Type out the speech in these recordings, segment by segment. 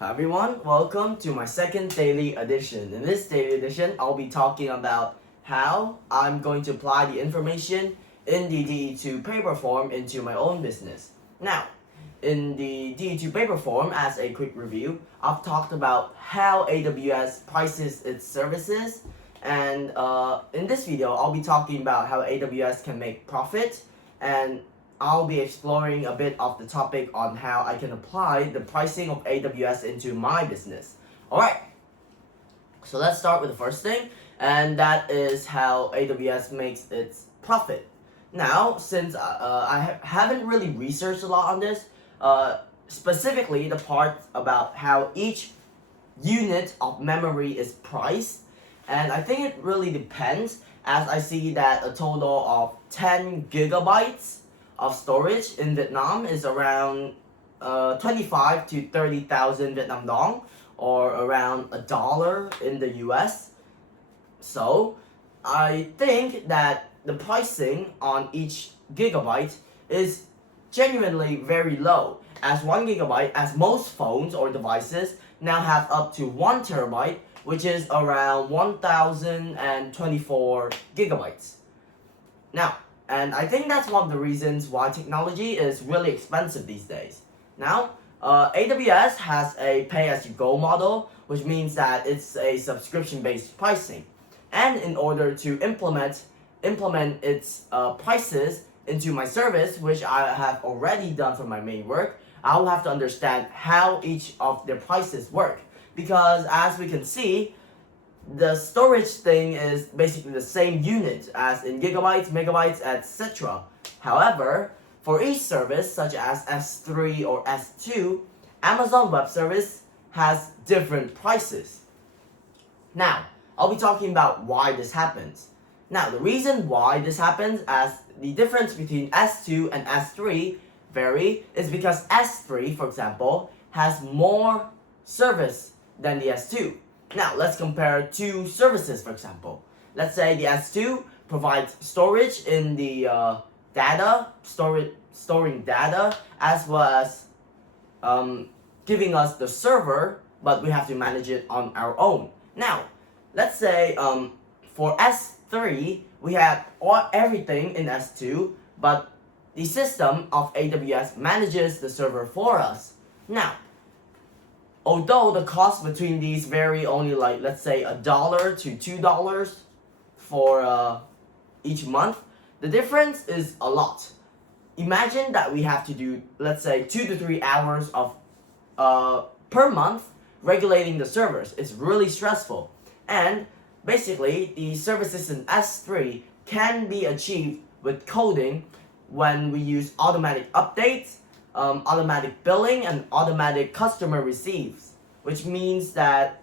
Hi everyone, welcome to my second daily edition. In this daily edition, I'll be talking about how I'm going to apply the information in the DE2 paper form into my own business. Now, in the DE2 paper form, as a quick review, I've talked about how AWS prices its services, and in this video, I'll be talking about how AWS can make profit, and I'll be exploring a bit of the topic on how I can apply the pricing of AWS into my business. Alright, so let's start with the first thing, and that is how AWS makes its profit. Now, since I haven't really researched a lot on this, specifically the part about how each unit of memory is priced, and I think it really depends, as I see that a total of 10 gigabytes of storage in Vietnam is around 25 to 30,000 Vietnam dong, or around $1 in the US. So I think that the pricing on each gigabyte is genuinely very low, as 1 gigabyte, as most phones or devices now have up to 1 terabyte, which is around 1024 gigabytes. Now, and I think that's one of the reasons why technology is really expensive these days. Now, AWS has a pay-as-you-go model, which means that it's a subscription-based pricing. And in order to implement its prices into my service, which I have already done for my main work, I will have to understand how each of their prices work. Because as we can see, the storage thing is basically the same unit as in gigabytes, megabytes, etc. However, for each service, such as S3 or S2, Amazon Web Service has different prices. Now, I'll be talking about why this happens. Now, the reason why this happens, as the difference between S2 and S3 vary, is because S3, for example, has more service than the S2. Now, let's compare two services, for example. Let's say the S2 provides storage in the storing data, as well as giving us the server, but we have to manage it on our own. Now, let's say for S3, we have everything in S2, but the system of AWS manages the server for us. Now, although the cost between these vary only like, let's say, $1 to $2 for each month, the difference is a lot. Imagine that we have to do, let's say, 2 to 3 hours of per month regulating the servers. It's really stressful. And basically, the services in S3 can be achieved with coding when we use automatic updates, automatic billing, and automatic customer receives, which means that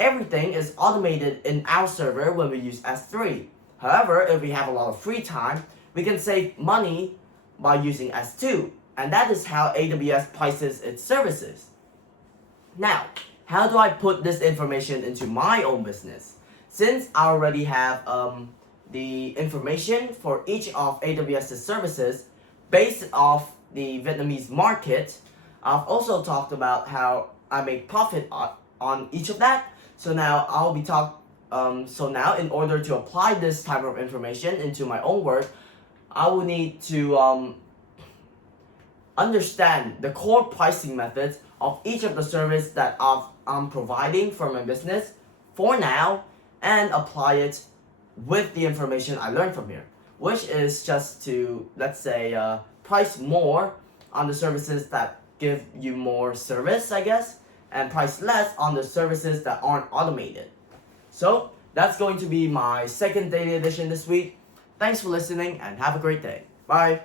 everything is automated in our server when we use S3. However, if we have a lot of free time, we can save money by using S2, and that is how AWS prices its services. Now, how do I put this information into my own business? Since I already have the information for each of AWS's services based off the Vietnamese market, I've also talked about how I make profit on each of that. So now in order to apply this type of information into my own work, I will need to understand the core pricing methods of each of the service that I'm providing for my business for now, and apply it with the information I learned from here, which is just to, let's say, price more on the services that give you more service, I guess, and price less on the services that aren't automated. So that's going to be my second daily edition this week. Thanks for listening and have a great day. Bye.